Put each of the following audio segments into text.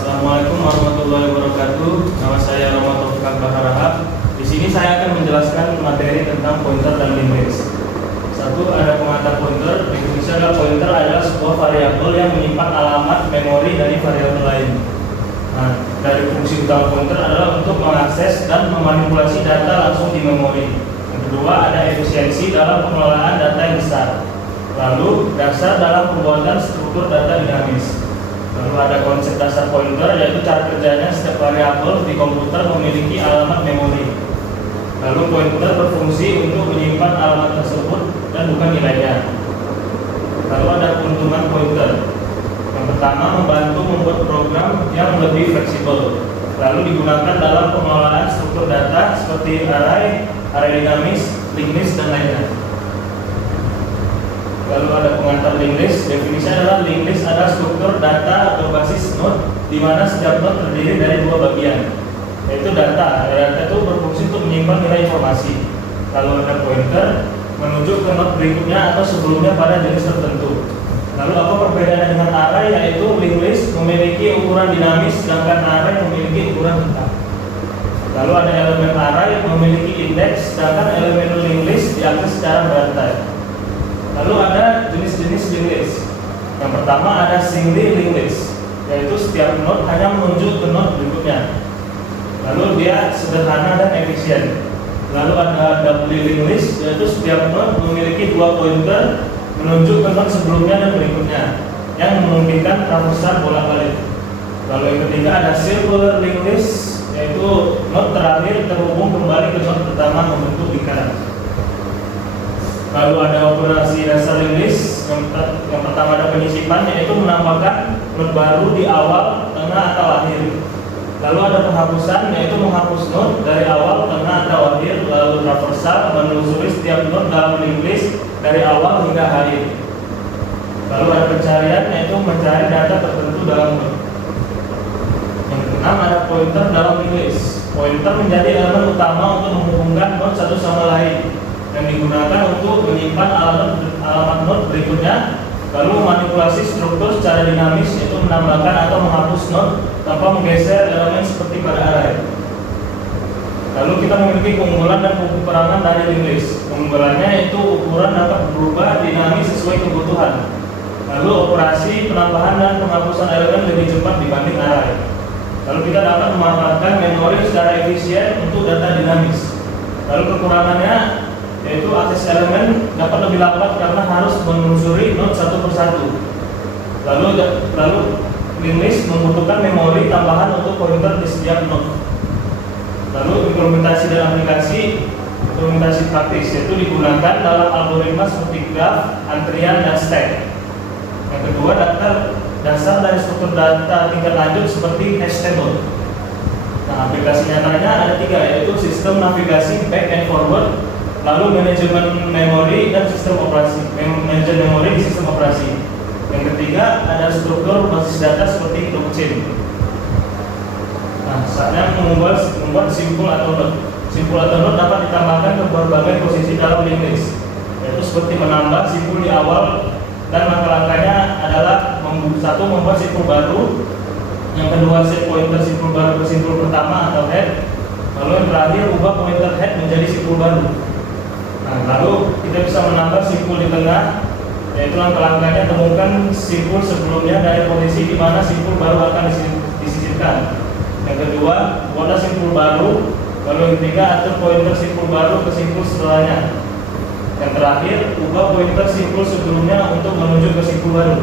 Assalamualaikum warahmatullahi wabarakatuh. Nama saya Roma Taufik Harahap. Di sini saya akan menjelaskan materi tentang pointer dan linked list. Satu, ada pengantar pointer. Definisi adalah pointer adalah sebuah variabel yang menyimpan alamat memori dari variabel lain. Nah, dari fungsi utama pointer adalah untuk mengakses dan memanipulasi data langsung di memori. Yang kedua, ada efisiensi dalam pengelolaan data yang besar. Lalu, dasar dalam pembuatan struktur data dinamis. Lalu ada konsep dasar pointer, yaitu cara kerjanya setiap variabel di komputer memiliki alamat memori. Lalu pointer berfungsi untuk menyimpan alamat tersebut dan bukan nilainya. Lalu ada keuntungan pointer. Yang pertama, membantu membuat program yang lebih fleksibel. Lalu digunakan dalam pengelolaan struktur data seperti array, array dinamis, linked list, dan lainnya. Lalu ada pengantar linked list. Definisinya adalah linked list adalah struktur data berbasis node, di mana setiap node terdiri dari dua bagian, yaitu data. Data itu berfungsi untuk menyimpan nilai informasi. Lalu ada pointer, menunjuk ke node berikutnya atau sebelumnya pada jenis tertentu. Lalu apa perbedaannya dengan array? Yaitu linked list memiliki ukuran dinamis, sedangkan array memiliki ukuran tetap. Lalu ada elemen array memiliki indeks, sedangkan elemen linked list diakses secara berantai. Lalu ada jenis-jenis linked list. Yang pertama ada singly linked list, yaitu setiap node hanya menunjuk ke node berikutnya. Lalu dia sederhana dan efisien. Lalu ada doubly linked list, yaitu setiap node memiliki dua pointer menunjuk ke node sebelumnya dan berikutnya, yang memungkinkan traversal bolak-balik. Lalu yang ketiga ada circular linked list, yaitu node terakhir terhubung kembali ke node pertama membentuk lingkaran. Lalu ada operasi dasar linked list. Yang pertama ada penyisipan, yaitu menambahkan node baru di awal, tengah, atau akhir. Lalu ada penghapusan, yaitu menghapus node dari awal, tengah, atau akhir. Lalu traversal, menelusuri setiap node dalam linked list dari awal hingga akhir. Lalu ada pencarian, yaitu mencari data tertentu dalam node. Yang keenam ada pointer dalam linked list. Pointer menjadi elemen utama untuk menghubungkan node satu sama lain, yang digunakan untuk menyimpan alamat node berikutnya, lalu memanipulasi struktur secara dinamis, yaitu menambahkan atau menghapus node tanpa menggeser elemen seperti pada array. Lalu kita memiliki keunggulan dan kekurangan dari linked list. Keunggulannya yaitu ukuran dapat berubah dinamis sesuai kebutuhan. Lalu operasi penambahan dan penghapusan elemen lebih cepat dibanding array. Lalu kita dapat memanfaatkan memori secara efisien untuk data dinamis. Lalu kekurangannya yaitu akses elemen dapat lebih lambat karena harus menelusuri node satu persatu. Lalu linked list membutuhkan memori tambahan untuk pointer di setiap node. Lalu implementasi dan implementasi praktis, yaitu digunakan dalam algoritma seperti graf, antrian, dan stack. Yang kedua, dasar dari struktur data tingkat lanjut seperti hash table. Nah, aplikasi nyatanya ada tiga, yaitu sistem navigasi back and forward, lalu manajemen memori dan sistem operasi, manajemen memori di sistem operasi. Yang ketiga ada struktur basis data seperti blockchain. Nah, saatnya membuat simpul atau node. Simpul atau node dapat ditambahkan ke berbagai posisi dalam linked list, yaitu seperti menambah simpul di awal, dan langkah-langkahnya adalah satu, membuat simpul baru. Yang kedua, set pointer simpul baru ke simpul pertama atau head. Lalu yang terakhir, ubah pointer head menjadi simpul baru. Nah, lalu kita bisa menambah simpul di tengah, yaitu langkah-langkahnya temukan simpul sebelumnya dari posisi di mana simpul baru akan disisipkan. Yang kedua, buatlah simpul baru. Lalu yang ketiga, atur pointer simpul baru ke simpul setelahnya. Yang terakhir, ubah pointer simpul sebelumnya untuk menuju ke simpul baru.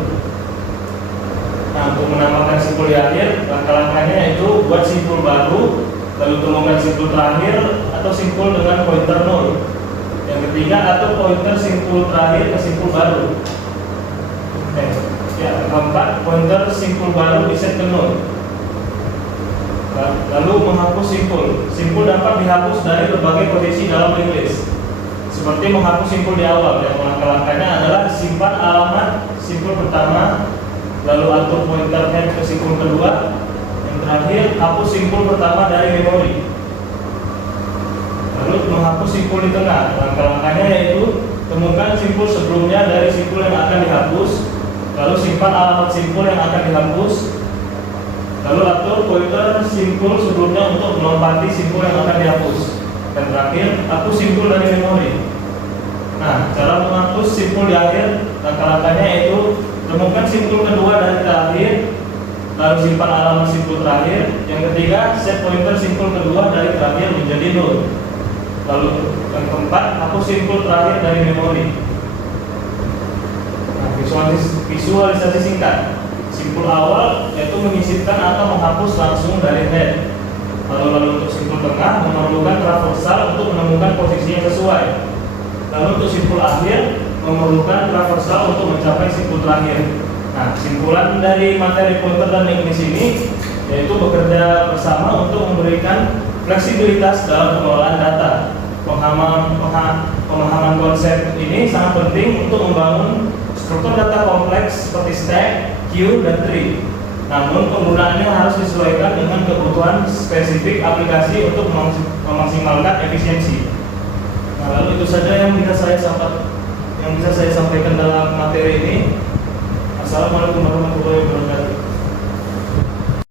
Nah, untuk menambahkan simpul di akhir, langkah-langkahnya yaitu buat simpul baru, lalu temukan simpul terakhir atau simpul dengan pointer 0. Yang ketiga, atur pointer simpul terakhir ke simpul baru. Yang keempat, pointer simpul baru diset ke 0. Lalu menghapus simpul. Simpul dapat dihapus dari berbagai posisi dalam linked list, seperti menghapus simpul di awal. Yang langkah-langkahnya adalah simpan alamat simpul pertama, lalu atur pointer head ke simpul kedua. Yang terakhir, hapus simpul pertama dari memori. Lalu menghapus simpul di tengah. Langkah-langkahnya yaitu temukan simpul sebelumnya dari simpul yang akan dihapus, lalu simpan alamat simpul yang akan dihapus, Lalu atur pointer simpul sebelumnya untuk melompati simpul yang akan dihapus. Dan terakhir, hapus simpul dari memori. Nah, cara menghapus simpul di akhir, langkah-langkahnya yaitu temukan simpul kedua dari terakhir, lalu simpan alamat simpul terakhir. Yang ketiga, set pointer simpul kedua dari terakhir menjadi 0. Lalu yang keempat, hapus simpul terakhir dari memori. Nah, visualisasi singkat. Simpul awal yaitu menyisipkan atau menghapus langsung dari head. Lalu untuk simpul tengah memerlukan traversal untuk menemukan posisi yang sesuai. Lalu untuk simpul akhir memerlukan traversal untuk mencapai simpul terakhir. Nah, kesimpulan dari materi pointer dan link di sini yaitu bekerja bersama untuk memberikan fleksibilitas dalam pengelolaan data. Pemahaman konsep ini sangat penting untuk membangun struktur data kompleks seperti stack, queue, dan tree. Namun penggunaannya harus disesuaikan dengan kebutuhan spesifik aplikasi untuk memaksimalkan efisiensi. Nah, lalu itu saja yang bisa saya sampaikan dalam materi ini. Assalamualaikum warahmatullahi wabarakatuh.